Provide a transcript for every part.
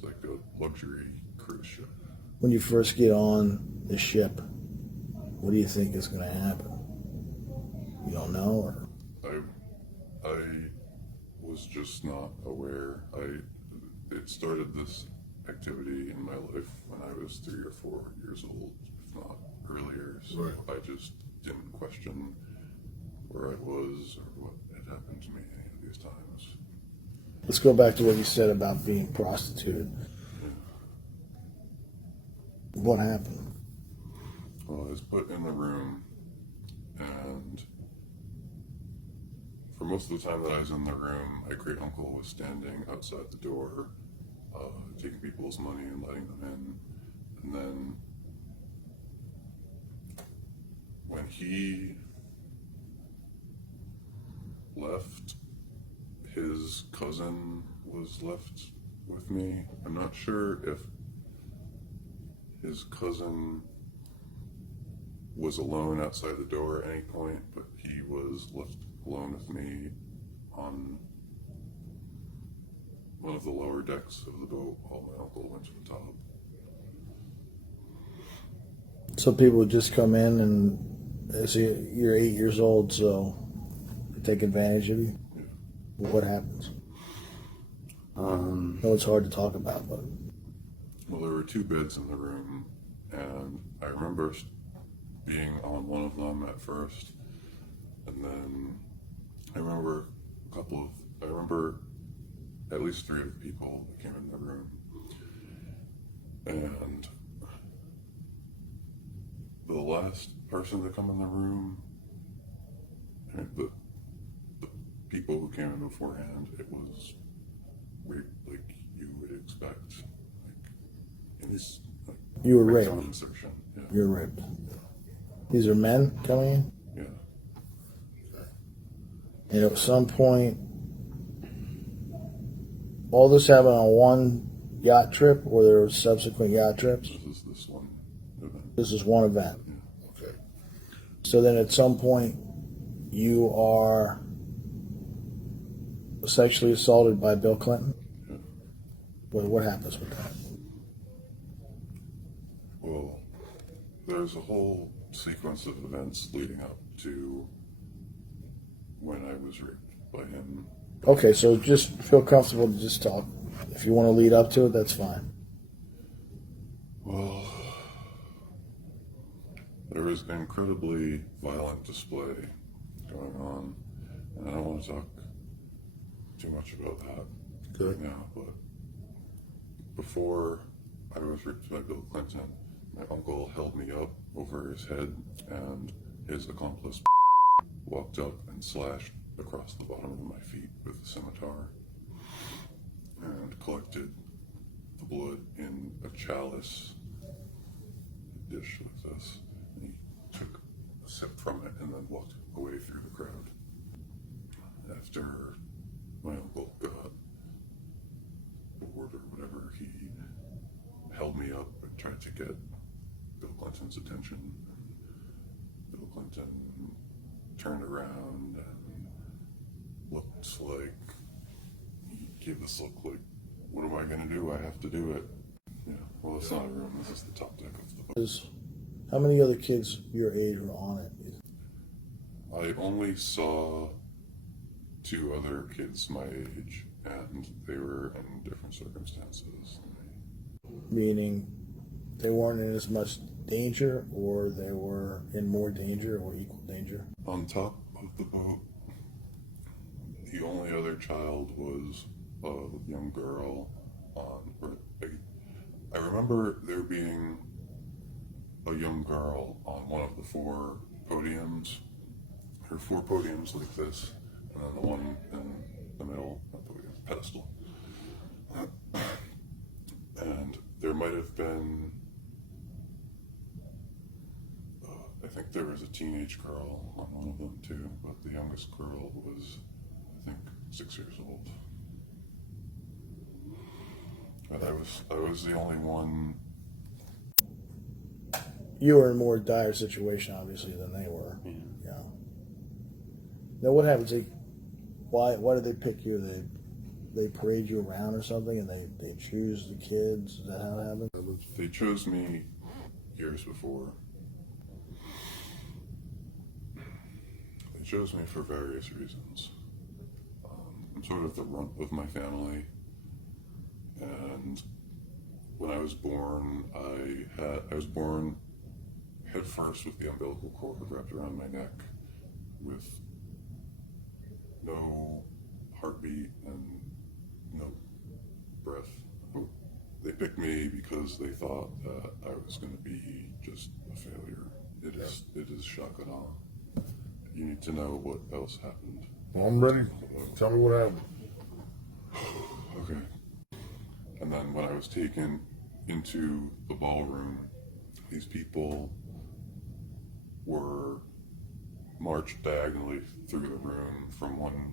It's like a luxury cruise ship. When you first get on the ship, what do you think is going to happen? You don't know, or? I was just not aware. It started this activity in my life when I was 3 or 4 years old, if not earlier. So right. I just didn't question where I was or what had happened to me any of these times. Let's go back to what you said about being prostituted. Yeah. What happened? Well, I was put in the room, and for most of the time that I was in the room, my great uncle was standing outside the door, taking people's money and letting them in. And then when he left, his cousin was left with me. I'm not sure if his cousin was alone outside the door at any point, but he was left alone with me on one of the lower decks of the boat while my uncle went to the top. So people would just come in, and as you're 8 years old, so they take advantage of you? Yeah. What happens? I know it's hard to talk about, but... Well, there were 2 beds in the room, and I remember being on one of them at first, and then I remember at least 3 of the people that came in the room, and the last person to come in the room, and the people who came in beforehand, it was like you would expect, like in this, like, You were raped. rectal insertion. Yeah. You were raped. These are men coming in? Yeah. And at some point, all this happened on one yacht trip, or there were subsequent yacht trips? This one event. This is one event. Yeah. Okay. So then at some point, you are sexually assaulted by Bill Clinton? Yeah. What happens with that? Well, there's a whole sequence of events leading up to when I was raped by him. Okay, so just feel comfortable to just talk. If you want to lead up to it, that's fine. Well, there was an incredibly violent display going on, and I don't want to talk too much about that Good. right now, but before I was raped by Bill Clinton, my uncle held me up over his head, and his accomplice walked up and slashed across the bottom of my feet with a scimitar and collected the blood in a chalice dish like this. And he took a sip from it and then walked away through the crowd. After my uncle got bored or whatever, he held me up and tried to get Bill Clinton's attention. Bill Clinton turned around and looked like he gave this look like, what am I going to do? I have to do it. Yeah, well, it's not a room. This is the top deck of the boat. How many other kids your age were on it? I only saw 2 other kids my age, and they were in different circumstances. Meaning they weren't in as much danger, or they were in more danger, or equal danger? On top of the boat, the only other child was a young girl. I remember there being a young girl on one of the 4 podiums. There were 4 podiums like this, and then the one in the middle, not podium, pedestal. And there might have been, I think there was a teenage girl on one of them too, but the youngest girl was, I think, 6 years old. And I was the only one. You were in a more dire situation, obviously, than they were. Yeah. Now, what happens? Why did they pick you? they parade you around or something, and they choose the kids? Is that how it happens? They chose me years before. They chose me for various reasons. I'm sort of the runt of my family, and when I was born, I was born head first with the umbilical cord wrapped around my neck, with no heartbeat and no breath. They picked me because they thought that I was going to be just a failure. It is shock and awe. You need to know what else happened. Well, I'm ready. Tell me what happened. Okay. And then when I was taken into the ballroom, these people were marched diagonally through the room from one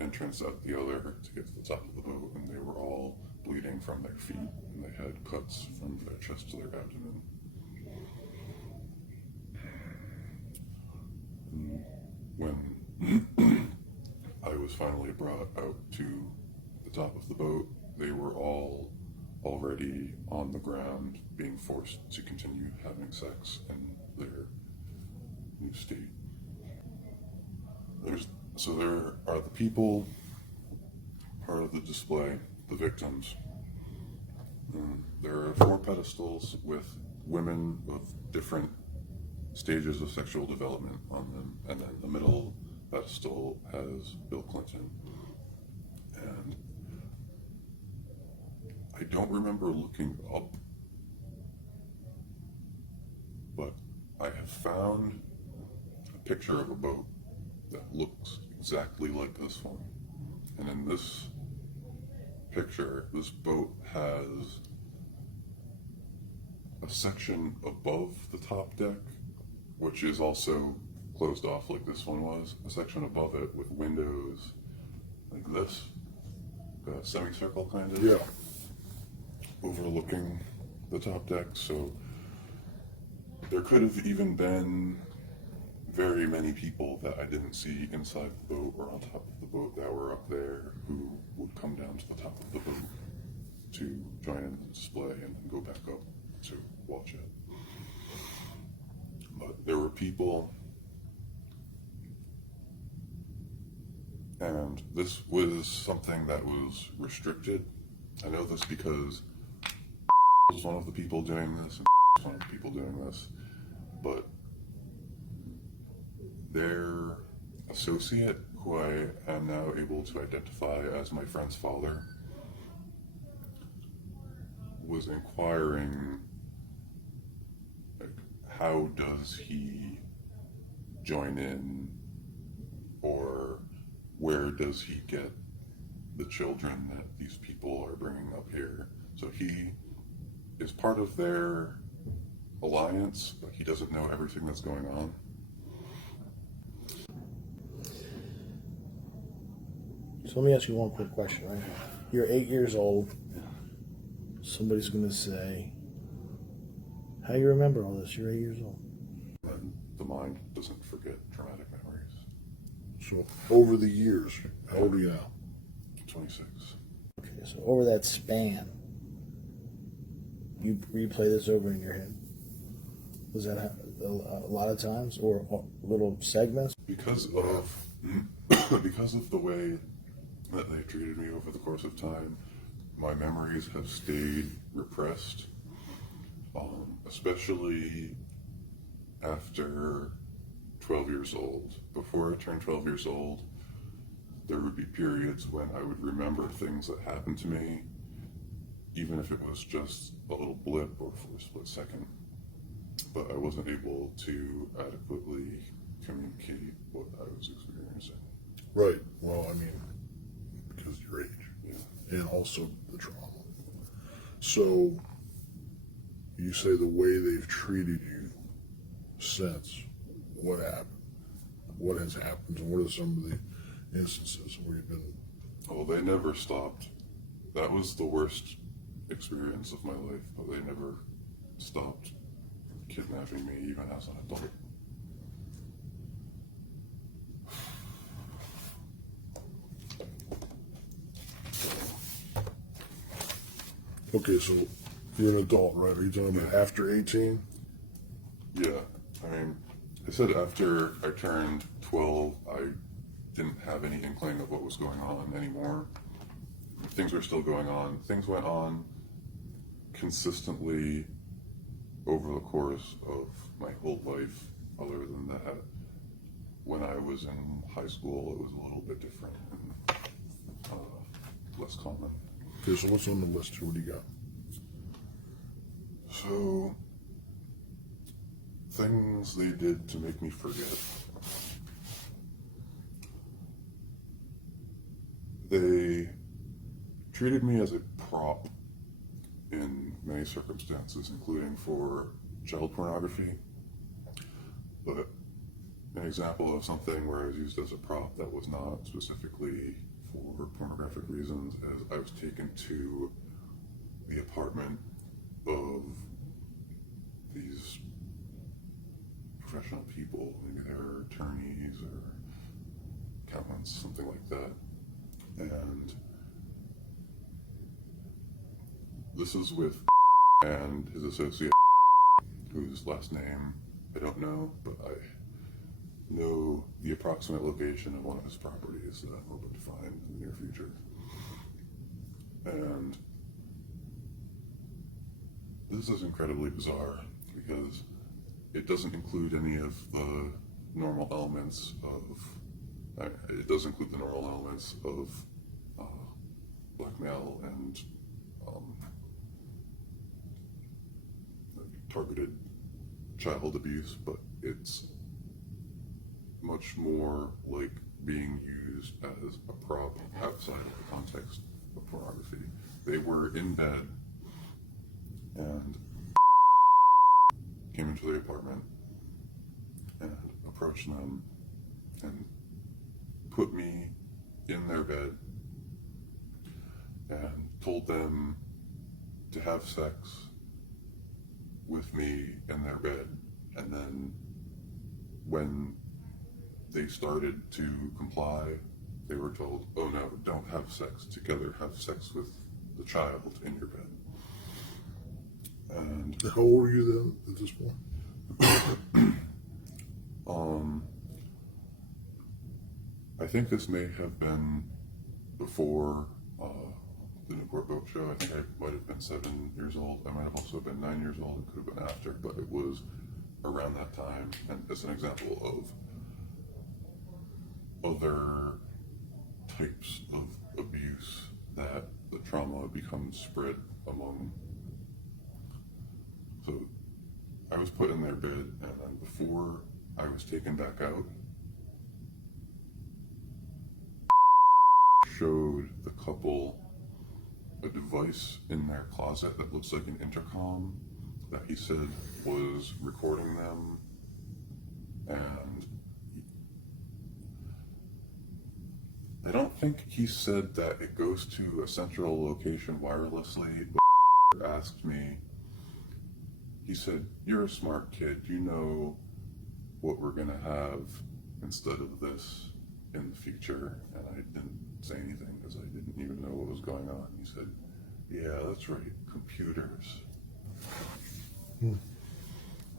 entrance at the other to get to the top of the boat, and they were all bleeding from their feet, and they had cuts from their chest to their abdomen. And when I was finally brought out to the top of the boat, they were all already on the ground, being forced to continue having sex in their new state. So there are the people, part of the display, the victims. There are 4 pedestals with women of different stages of sexual development on them, and then the middle pedestal has Bill Clinton. And I don't remember looking up, but I have found a picture of a boat that looks exactly like this one. And in this picture, this boat has a section above the top deck, which is also closed off like this one was, a section above it with windows like this, a semicircle kind of, Yeah. overlooking the top deck. So there could have even been very many people that I didn't see inside the boat or on top of the boat that were up there who would come down to the top of the boat to join in the display and then go back up to watch it. But there were people, and this was something that was restricted. I know this because was one of the people doing this and was one of the people doing this, but their associate, who I am now able to identify as my friend's father, was inquiring, like, how does he join in, or where does he get the children that these people are bringing up here? So he is part of their alliance, but he doesn't know everything that's going on. So let me ask you one quick question, right? You're 8 years old. Somebody's going to say, how do you remember all this? You're 8 years old. And the mind doesn't forget traumatic memories. So over the years, how old are you now? 26. Okay, so over that span, you replay this over in your head. Was that a lot of times, or little segments? Because of the way that they've treated me over the course of time, my memories have stayed repressed, especially after 12 years old. Before I turned 12 years old, there would be periods when I would remember things that happened to me, even if it was just a little blip or for a split second. But I wasn't able to adequately communicate what I was experiencing. Right. Well, I mean, because of your age. Yeah. And also the trauma. So, you say the way they've treated you since, what happened? What has happened? And what are some of the instances where you've been... Oh, they never stopped. That was the worst experience of my life. They never stopped kidnapping me, even as an adult. Okay, so you're an adult, right? Are you talking about after 18? Yeah, I mean, I said after I turned 12, I didn't have any inkling of what was going on anymore. Things were still going on. Things went on consistently over the course of my whole life. Other than that, when I was in high school, it was a little bit different and less common. Okay, so what's on the list here? What do you got? So, things they did to make me forget. They treated me as a prop in many circumstances, including for child pornography. But an example of something where I was used as a prop that was not specifically for pornographic reasons is I was taken to the apartment of these professional people, maybe they're attorneys or accountants, something like that. And this is with and his associate, whose last name I don't know, but I know the approximate location of one of his properties that I'm hoping to find in the near future. And this is incredibly bizarre because it doesn't include any of the normal elements of, it does include the normal elements of blackmail and targeted child abuse, but it's much more like being used as a prop outside of the context of pornography. They were in bed and came into the apartment and approached them and put me in their bed and told them to have sex with me in their bed. And then when they started to comply, they were told, oh no, don't have sex together, have sex with the child in your bed. And How old were you then at this point? I think this may have been before the Newport Boat Show. I think I might have been 7 years old. I might have also been 9 years old. It could have been after, but it was around that time. And as an example of other types of abuse that the trauma becomes spread among. So I was put in their bed, and then before I was taken back out, showed the couple a device in their closet that looks like an intercom that he said was recording them, and I don't think he said that it goes to a central location wirelessly, but asked me, he said, you're a smart kid, you know what we're gonna have instead of this in the future. And I didn't say anything because I didn't even know what was going on. He said, yeah, that's right, computers. And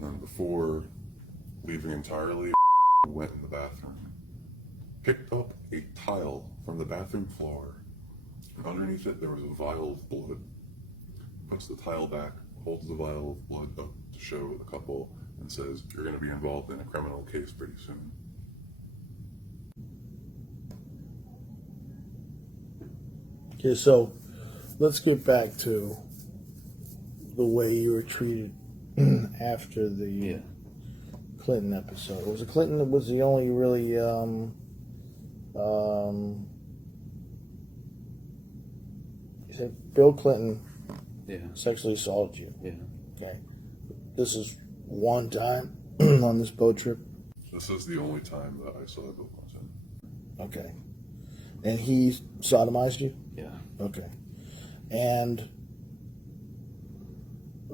then before leaving entirely, went in the bathroom, picked up a tile from the bathroom floor, and underneath it there was a vial of blood. Puts the tile back, holds the vial of blood up to show the couple, and says, you're going to be involved in a criminal case pretty soon. Okay, so let's get back to the way you were treated after the Clinton episode. Was it Clinton that was the only really you said Bill Clinton sexually assaulted you? Yeah. Okay. This is one time on this boat trip? This is the only time that I saw Bill Clinton. Okay. And he sodomized you? Yeah. Okay. And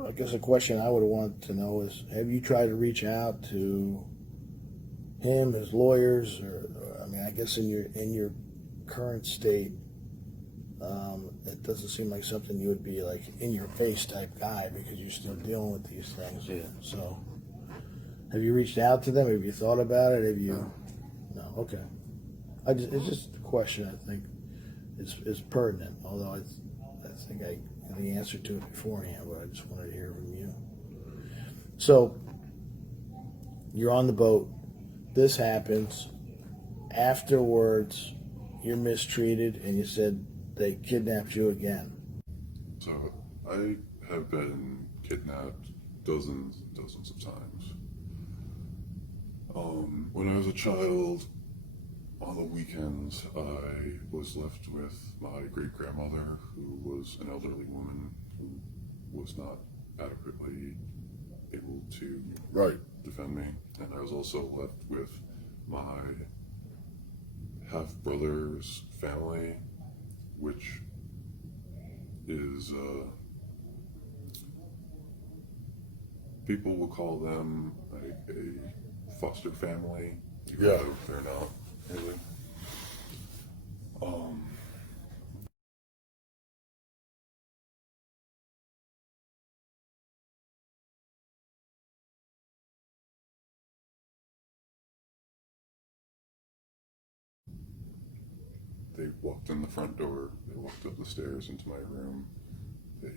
I guess a question I would want to know is, have you tried to reach out to him, his lawyers, or I mean, I guess in your current state, it doesn't seem like something you would be like in your face type guy because you're still dealing with these things. Yeah. So, have you reached out to them? Have you thought about it? Have you? No. Okay. It's just a question. I think is pertinent. Although I think I know the answer to it beforehand, but I just wanted to hear from you. So, you're on the boat. This happens. Afterwards, you're mistreated, and you said they kidnapped you again. So I have been kidnapped dozens and dozens of times. When I was a child, on the weekends, I was left with my great-grandmother, who was an elderly woman who was not adequately able to Right. defend me. And I was also left with my half-brother's family, which is, people will call them a foster family, even Yeah. though they're not really. They walked in the front door, they walked up the stairs into my room, they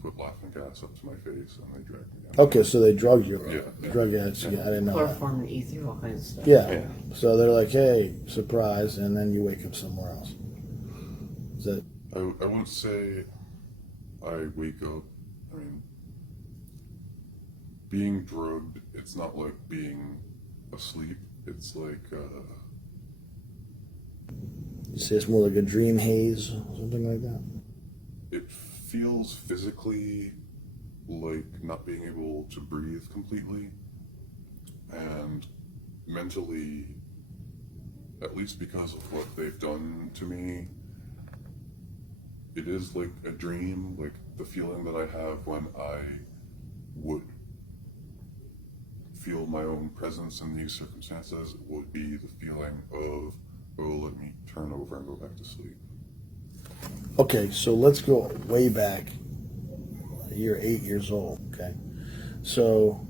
put laughing gas up to my face, and they dragged me out. Okay, so they drugged you. Yeah. Drug you. I didn't know that. Chloroform and ether, all kinds of stuff. Yeah. So they're like, hey, surprise, and then you wake up somewhere else. Is that I won't say I wake up. I mean, being drugged, it's not like being asleep. It's like, you say it's more like a dream haze, something like that? it feels physically like not being able to breathe completely, and mentally, at least because of what they've done to me, it is like a dream. Like the feeling that I have when I would feel my own presence in these circumstances would be the feeling of, oh, let me turn over and go back to sleep. Okay, so let's go way back. You're 8 years old, okay? So